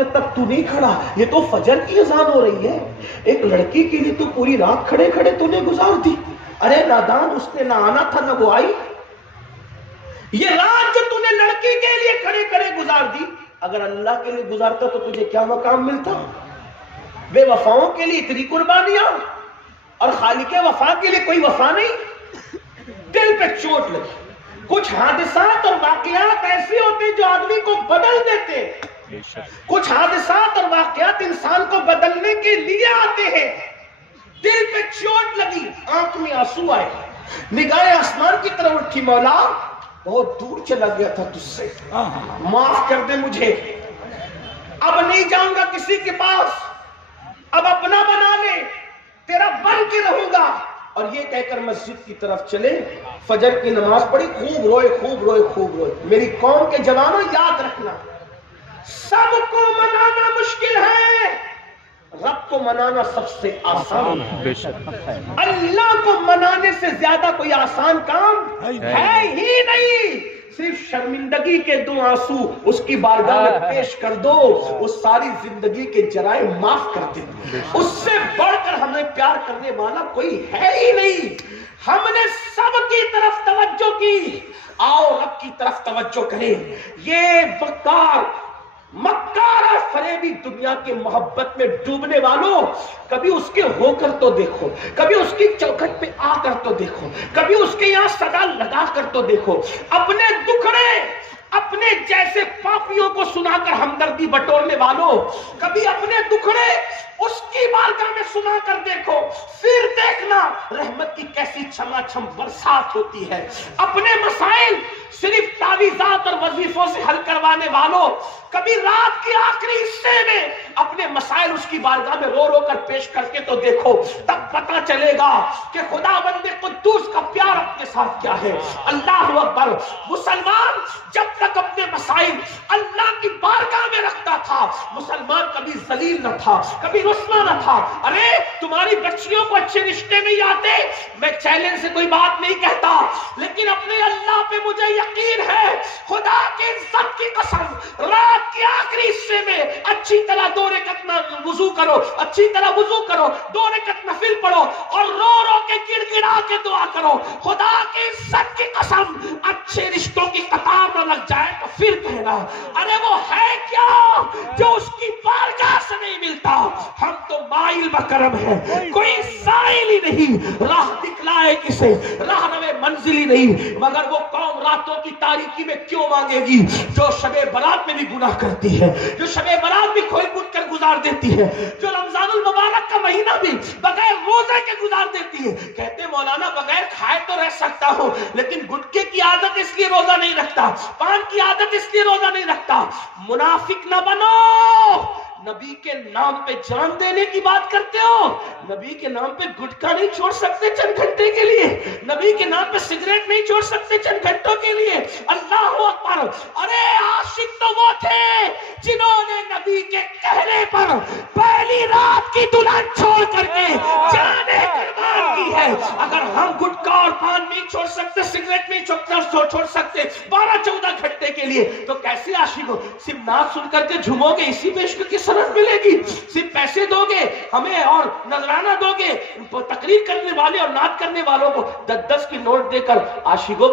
وقت تک تو نہیں کھڑا، یہ تو فجر کی اذان ہو رہی ہے، ایک لڑکی کے لیے تو پوری رات کھڑے کھڑے تو نے گزار دی۔ ارے نادان، اس نے نہ آنا تھا نہ وہ آئی۔ یہ رات جو تو نے لڑکی کے لیے کھڑے کھڑے گزار دی، اگر اللہ کے لیے گزارتا تو تجھے کیا مقام ملتا؟ بے وفاؤں کے لیے اتنی قربانیاں، اور خالق وفا کے لیے کوئی وفا نہیں۔ دل پہ چوٹ لگی۔ کچھ حادثات اور واقعات ایسے ہوتے ہیں جو آدمی کو بدل دیتے ہیں، کچھ حادثات اور واقعات انسان کو بدلنے کے لیے آتے ہیں۔ دل پہ چوٹ لگی، آنکھ میں آنسو آئے، نگاہیں آسمان کی طرف اٹھی، مولا بہت دور چلا گیا تھا تجھ سے، معاف کر دے مجھے، اب نہیں جاؤں گا کسی کے پاس، اب اپنا بنا لے، تیرا بن کے رہوں گا۔ اور یہ کہہ کر مسجد کی طرف چلے، فجر کی نماز پڑھی، خوب روئے خوب روئے خوب روئے۔ میری قوم کے جوانوں یاد رکھنا، سب کو منانا مشکل ہے، رب کو منانا سب سے آسان ہے۔ اللہ کو منانے سے زیادہ کوئی آسان کام ہے ہی نہیں۔ صرف شرمندگی کے دو آنسو اس کی بارگاہ میں پیش کر دو، اس ساری زندگی کے جرائم معاف کر دے۔ اس سے بڑھ کر ہمیں پیار کرنے والا کوئی ہے ہی نہیں۔ ہم نے سب کی طرف توجہ کی، آؤ رب کی طرف توجہ کریں۔ یہ مکار اور فریبی دنیا کی محبت میں ڈوبنے والوں، کبھی اس کے ہو کر تو دیکھو، کبھی اس کی چوکھٹ پہ آ کر تو دیکھو، کبھی اس کے یہاں صدا لگا کر تو دیکھو۔ اپنے دکھڑے اپنے جیسے پاپیوں کو سنا کر ہمدردی بٹورنے والوں، کبھی اپنے دکھڑے اس کی بارگاہ میں سنا کر دیکھو، پھر دیکھنا رحمت کی کیسی چھما چھم برسات ہوتی ہے۔ اپنے مسائل صرف تعویذات اور وظیفوں سے حل کروانے والوں، کبھی رات کے آخری حصے میں اپنے مسائل اس کی بارگاہ میں رو رو کر پیش کر کے تو دیکھو، تب پتہ چلے گا کہ خدا بند قدوس کا پیار اپنے ساتھ کیا ہے۔ اللہ اکبر۔ مسلمان جب تک اپنے مسائل اللہ کی بارگاہ میں رکھتا تھا، مسلمان کبھی ذلیل نہ تھا، کبھی رسوا نہ تھا۔ ارے تمہاری بچیوں کو اچھے رشتے نہیں آتے، میں چیلنج سے کوئی بات نہیں کہتا، لیکن اپنے اللہ پہ مجھے یقین ہے، خدا کی عزت کی قسم، رات کے آخری حصے میں اچھی طرح 2 رکعت وضو کرو، اچھی طرح وضو کرو، 2 رکعت نفل پڑھو اور رو رو کے گڑ گڑا کے دعا کرو۔ خدا کی عزت کی قسم، اچھے رشتوں کی قطار نہ لگ جائے تو پھر کہنا ارے وہ ہے کیا جو اس کی بارگاہ سے نہیں ملتا۔ ہم تو مائل بکرم ہیں، کوئی سائل ہی نہیں، راہ دکھلائے کسے، راہ روے منزل ہی نہیں، مگر وہ قوم راتوں کی تاریکی میں کیوں مانگے گی جو شب برات میں بھی گناہ کرتی ہے، جو شب برات بھی کھوئی کود کر گزار دیتی ہے، جو رمضان المبارک کا مہینہ بھی بغیر روزے کے گزار دیتی ہے۔ کہتے مولانا بغیر کھائے تو رہ سکتا ہوں، لیکن گٹکے کی عادت اس لیے روزہ نہیں رکھتا، پان کی عادت اس لیے روزہ نہیں رکھتا۔ منافق نہ بنو، نبی کے نام پہ جان دینے کی بات کرتے ہو، نبی کے نام پہ گٹکا نہیں چھوڑ سکتے چند گھنٹے کے لیے، نبی کے نام پہ سگریٹ نہیں چھوڑ سکتے چند گھنٹوں کے لیے۔ اللہ اکبر۔ ارے عاشق تو وہ تھے جنہوں نے نبی کے کہنے پر پہلی رات کی دلہن چھوڑ کر کے جانیں قربان کی ہے۔ اگر ہم گٹکا اور پان نہیں چھوڑ سکتے، سگریٹ نہیں چھوڑ سکتے 12-14 گھنٹے کے لیے، تو کیسے عاشق ہو؟ صرف نعت سن کر کے جھومو گے، اسی پہ عشق کی سند ملے گی؟ صرف پیسے دو گے ہمیں اور نذرانہ دو گے تقریر کرنے والے اور نعت کرنے والوں کو 10-10 کی نوٹ دے کر عاشقوں کی